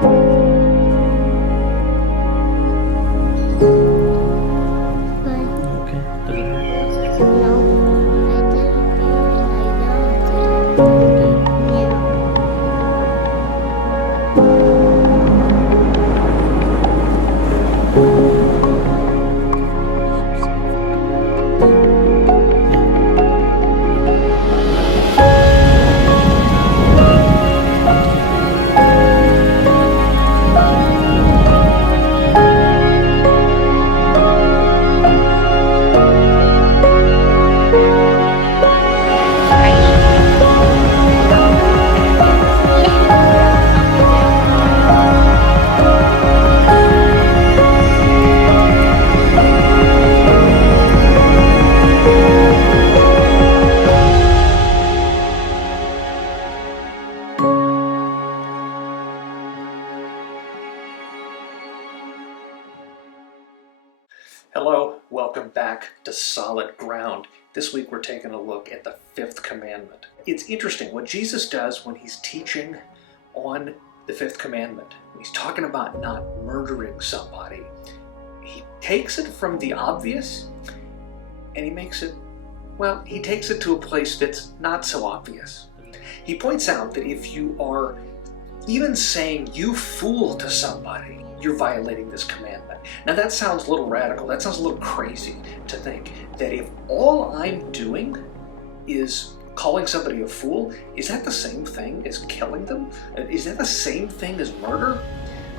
Okay. Does it hurt? No, I didn't feel it. I Okay. don't. Yeah. Hello, welcome back to Solid Ground. This week we're taking a look at the fifth commandment. It's interesting what Jesus does when he's teaching on the fifth commandment. He's talking about not murdering somebody. He takes it from the obvious and he makes it, well, he takes it to a place that's not so obvious. He points out that if you are even saying "you fool" to somebody, you're violating this commandment. Now that sounds a little radical, that sounds a little crazy to think that if all I'm doing is calling somebody a fool, is that the same thing as killing them? Is that the same thing as murder?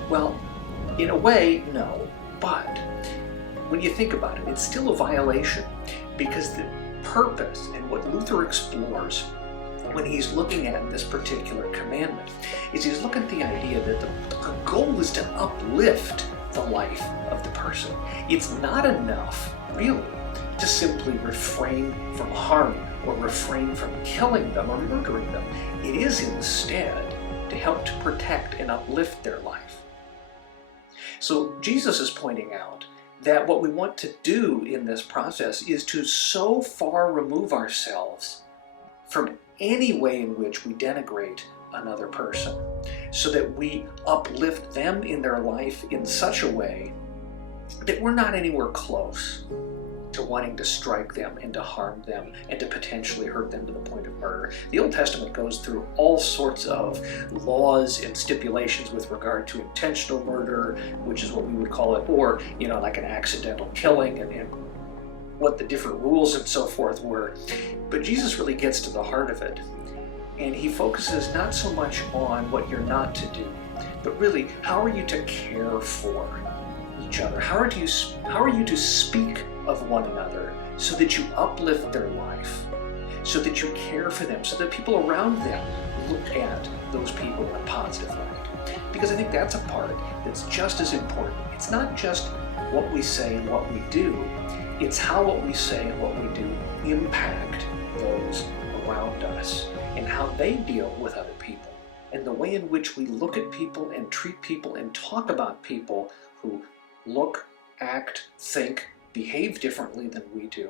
Well, in a way, no. But when you think about it, it's still a violation because the purpose and what Luther explores when he's looking at this particular commandment is he's looking at the idea that the goal is to uplift the life of the person. It's not enough, really, to simply refrain from harming or refrain from killing them or murdering them. It is instead to help to protect and uplift their life. So Jesus is pointing out that what we want to do in this process is to so far remove ourselves from any way in which we denigrate another person, so that we uplift them in their life in such a way that we're not anywhere close to wanting to strike them and to harm them and to potentially hurt them to the point of murder. The Old Testament goes through all sorts of laws and stipulations with regard to intentional murder, which is what we would call it, or like an accidental killing, and what the different rules and so forth were. But Jesus really gets to the heart of it, and he focuses not so much on what you're not to do, but really how are you to care for each other? How are you to speak of one another so that you uplift their life, so that you care for them, so that people around them look at those people in a positive light? Because I think that's a part that's just as important. It's not just what we say and what we do, it's how what we say and what we do impact those around us and how they deal with other people, and the way in which we look at people and treat people and talk about people who look, act, think, behave differently than we do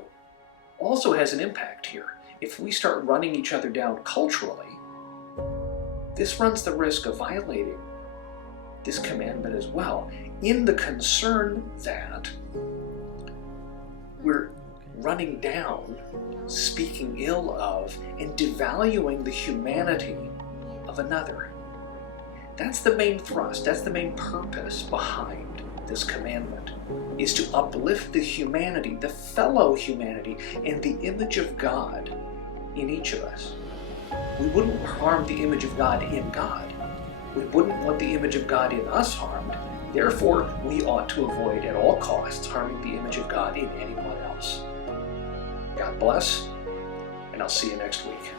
also has an impact here. If we start running each other down culturally, this runs the risk of violating this commandment as well, in the concern that we're running down, speaking ill of, and devaluing the humanity of another. That's the main thrust, that's the main purpose behind this commandment, is to uplift the humanity, the fellow humanity, and the image of God in each of us. We wouldn't harm the image of God in God. We wouldn't want the image of God in us harmed. Therefore, we ought to avoid at all costs harming the image of God in anyone else. God bless, and I'll see you next week.